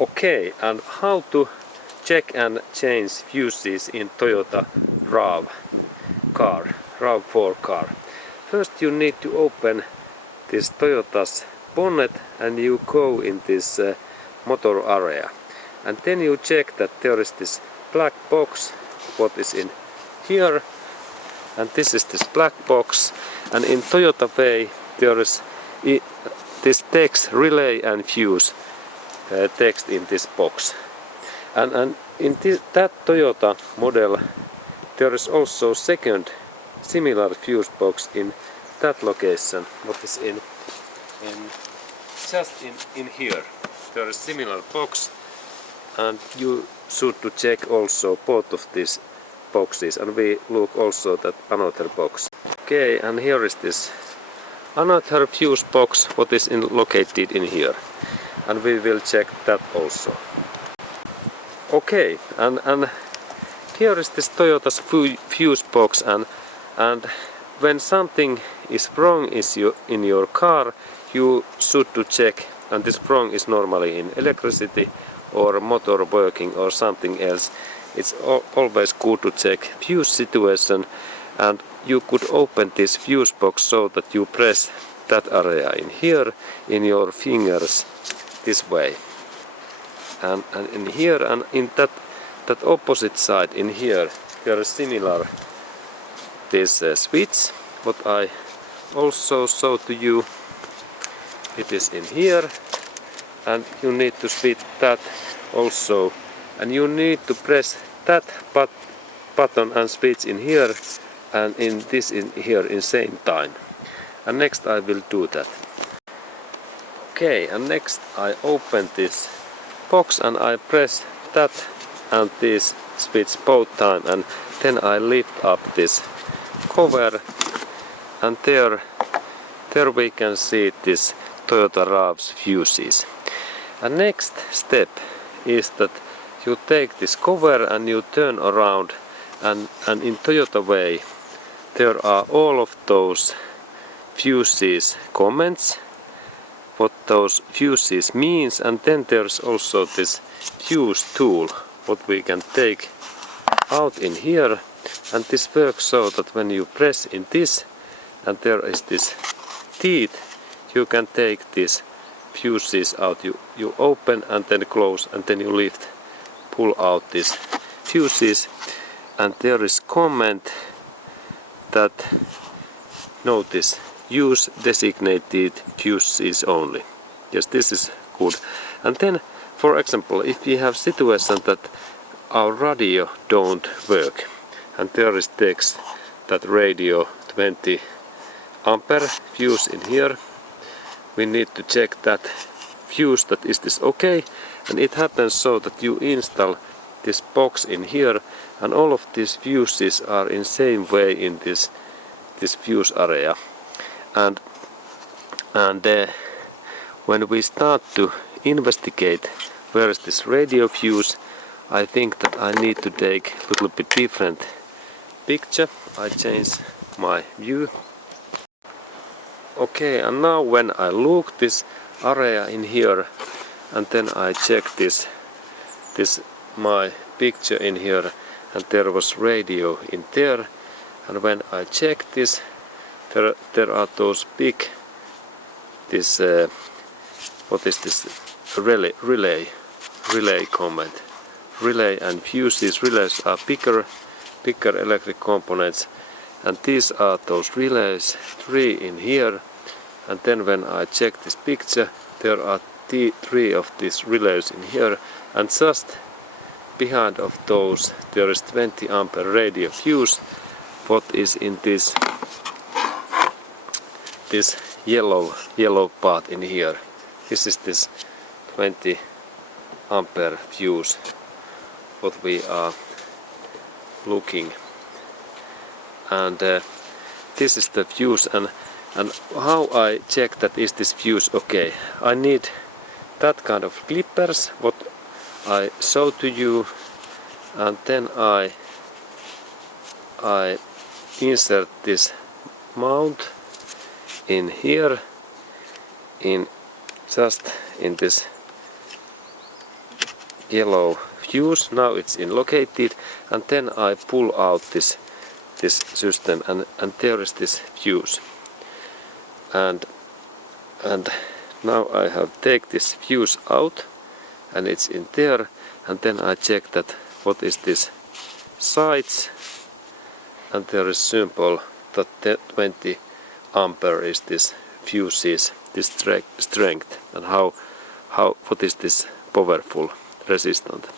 Okay, and how to check and change fuses in Toyota RAV4 car. First you need to open this Toyota's bonnet and you go in this motor area. And then you check that there is this black box, what is in here. And this is this black box. And in Toyota way there is this text relay and fuse text in this box. And in that Toyota model there is also second similar fuse box in that location, what is just in here. There is similar box, and you should to check also both of these boxes, and we look also at another box. Okay, and here is this another fuse box what is located in here, and we will check that also. Okay, and here is this Toyota's fuse box, and when something is wrong in your car, you should to check, and this wrong is normally in electricity or motor working or something else. It's always good to check fuse situation, and you could open this fuse box so that you press that area in here in your fingers this way, and in here and in that opposite side in here there is similar this switch what I also show to you. It is in here, and you need to switch that also, and you need to press that button and switch in here and in this in here in same time. And next I will do that. Okay, and next I open this box and I press that and this switch both time, and then I lift up this cover, and there we can see this Toyota RAV's fuses. And next step is that you take this cover and you turn around, and in Toyota way there are all of those fuses comments, what those fuses means, and then there's also this fuse tool what we can take out in here, and this works so that when you press in this and there is this teeth, you can take these fuses out. You open and then close, and then you lift, pull out these fuses, and there is comment that notice use designated fuses only. Yes, this is good. And then for example, if we have situation that our radio don't work and there is text that radio 20 ampere fuse in here, we need to check that fuse that is this okay, and it happens so that you install this box in here and all of these fuses are in same way in this fuse area, and when we start to investigate where is this radio fuse, I think that I need to take a little bit different picture. I change my view. Okay, and now when I look this area in here and then I check this my picture in here, and there was radio in there, and when I check this there are those big this what is this relay comment. Relay and fuses. Relays are bigger electric components, and these are those relays, 3 in here, and then when I check this picture there are 3 of these relays in here, and just behind of those there is 20 ampere radio fuse what is in this yellow part in here. This is this 20 ampere fuse what we are looking, and this is the fuse, and how I check that is this fuse okay. I need that kind of clippers what I show to you, and then I insert this mount in here just in this yellow fuse. Now it's located, and then I pull out this system, and there is this fuse. And now I have take this fuse out, and it's in there, and then I check that what is this sides, and there is symbol that 20 ampere is this fuse's this strength, and what is this powerful resistant.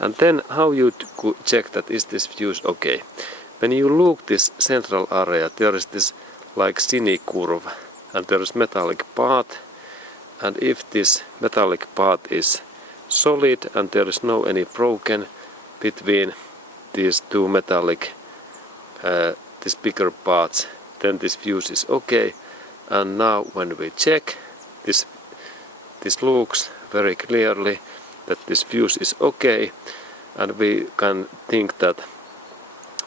And then how you could check that is this fuse okay. When you look this central area, there is this like sine curve, and there is metallic part, and if this metallic part is solid and there is no any broken between these two metallic these bigger parts, then this fuse is okay. And now when we check this looks very clearly that this fuse is okay, and we can think that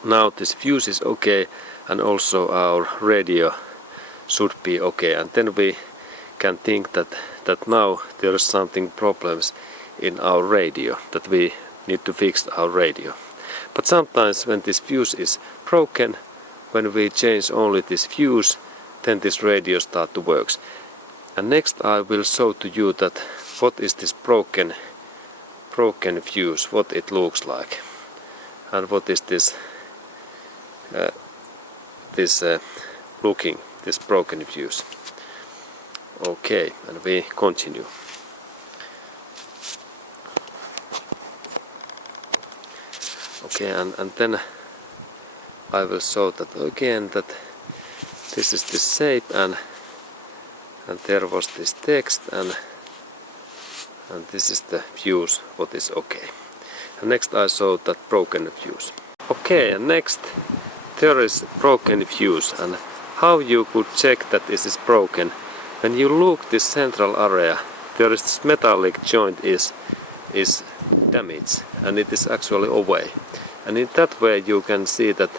now this fuse is okay, and also our radio should be okay, and then we can think that now there is something problems in our radio, that we need to fix our radio. But sometimes when this fuse is broken, when we change only this fuse, then this radio start to work. And next I will show to you that what is this broken fuse, what it looks like, and what is this looking, this broken fuse. Okay, and we continue. Okay, and then I will show that again, that this is the shape, and there was this text, and this is the fuse what is okay. And next I show that broken fuse. Okay, and next there is broken fuse, and how you could check that this is broken. When you look this central area, there is this metallic joint is damaged, and it is actually away. And in that way you can see that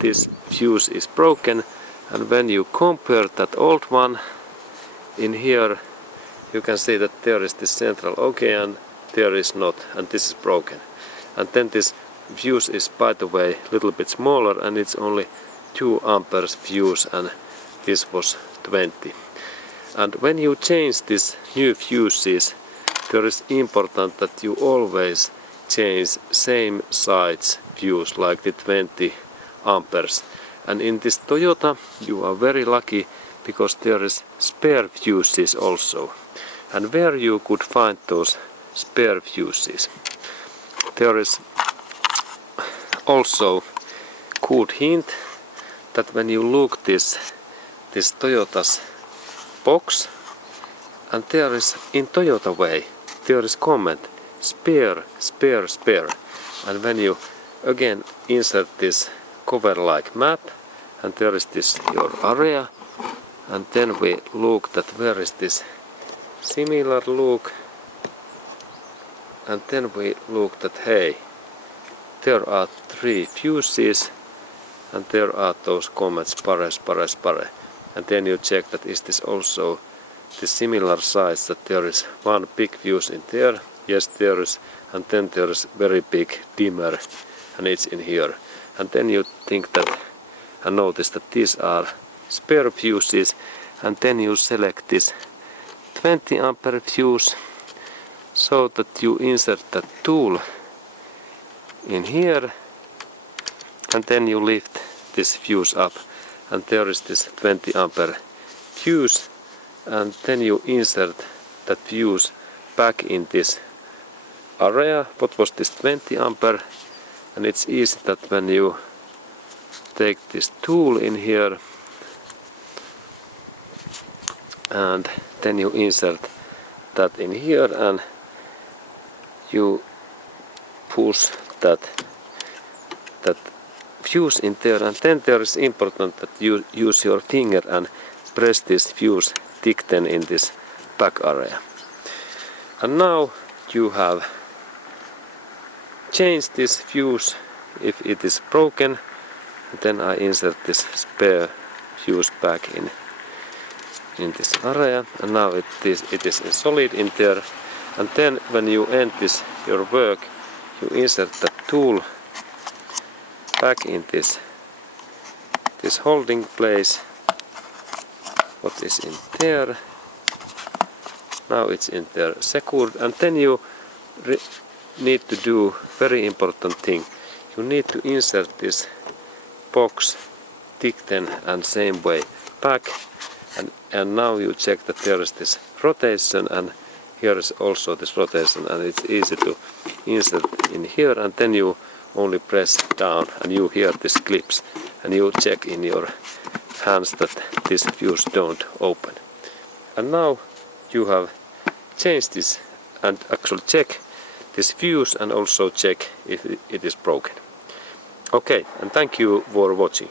this fuse is broken, and when you compare that old one in here, you can see that there is this central okay, and there is not, and this is broken. And then this fuse is, by the way, a little bit smaller, and it's only 2 amperes fuse, and this was 20. And when you change this new fuses, there is important that you always change same size fuse, like the 20 amperes. And in this Toyota you are very lucky, because there is spare fuses also. And where you could find those spare fuses? There is also good hint that when you look this Toyota's box, and there is in Toyota way, there is comment spare, spare, spare. And when you again insert this cover like map, and there is this your area, and then we look that where is this similar look, and then we look that hey, there are 3 fuses, and there are those comments pares, pares, pare. And then you check that is this also the similar size, that there is one big fuse in there, yes there is, and then there is very big dimmer, and it's in here. And then you think that and notice that these are spare fuses, and then you select this 20 ampere fuse, so that you insert that tool in here, and then you lift this fuse up, and there is this 20 ampere fuse, and then you insert that fuse back in this area, what was this 20 ampere, and it's easy that when you take this tool in here, and then you insert that in here, and you push that fuse in there, and then there is important that you use your finger and press this fuse thick then in this back area. And now you have changed this fuse if it is broken. Then I insert this spare fuse back in this area, and now it is solid in there. And then when you end your work, you insert the tool back in this holding place. What is in there? Now it's in there secured, and then you need to do very important thing. You need to insert this box thicken and same way back, and now you check that there is this rotation, and here is also this rotation, and it's easy to insert in here, and then you only press down and you hear these clips, and you check in your hands that this fuse don't open. And now you have changed this and actually check this fuse and also check if it is broken. Okay, and thank you for watching.